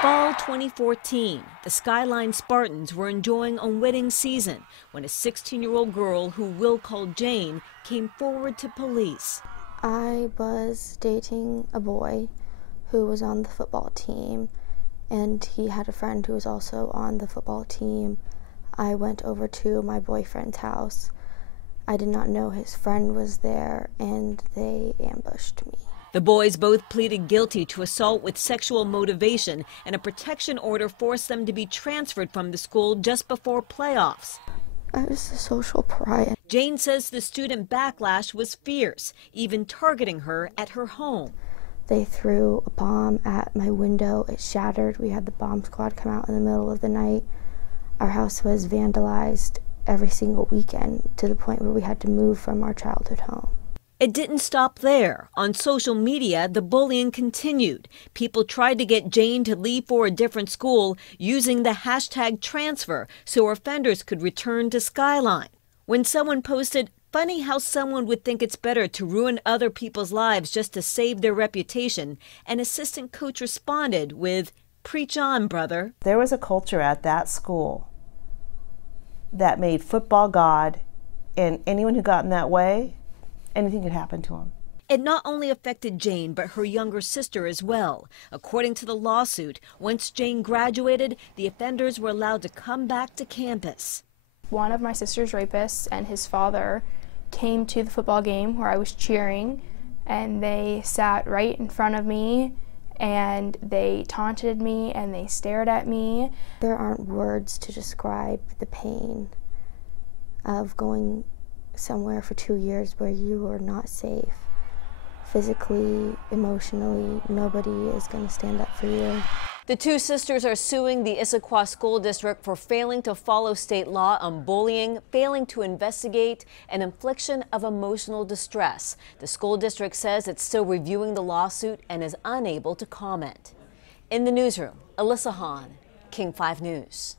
Fall 2014, the Skyline Spartans were enjoying a wedding season when a 16-year-old girl who Will called Jane came forward to police. I was dating a boy who was on the football team, and he had a friend who was also on the football team. I went over to my boyfriend's house. I did not know his friend was there, and they ambushed me. The boys both pleaded guilty to assault with sexual motivation, and a protection order forced them to be transferred from the school just before playoffs. I was a social pariah. Jane says the student backlash was fierce, even targeting her at her home. They threw a bomb at my window. It shattered. We had the bomb squad come out in the middle of the night. Our house was vandalized every single weekend to the point where we had to move from our childhood home. It didn't stop there. On social media, the bullying continued. People tried to get Jane to leave for a different school using the hashtag transfer so offenders could return to Skyline. When someone posted, "Funny how someone would think it's better to ruin other people's lives just to save their reputation," an assistant coach responded with, "Preach on, brother." There was a culture at that school that made football God, and anyone who got in that way, anything could happen to them. It not only affected Jane, but her younger sister as well. According to the lawsuit, once Jane graduated, the offenders were allowed to come back to campus. One of my sister's rapists and his father came to the football game where I was cheering, and they sat right in front of me, and they taunted me, and they stared at me. There aren't words to describe the pain of going somewhere for 2 years where you are not safe. Physically, emotionally, nobody is going to stand up for you. The two sisters are suing the Issaquah School District for failing to follow state law on bullying, failing to investigate, and infliction of emotional distress. The school district says it's still reviewing the lawsuit and is unable to comment. In the newsroom, Alyssa Hahn, King 5 News.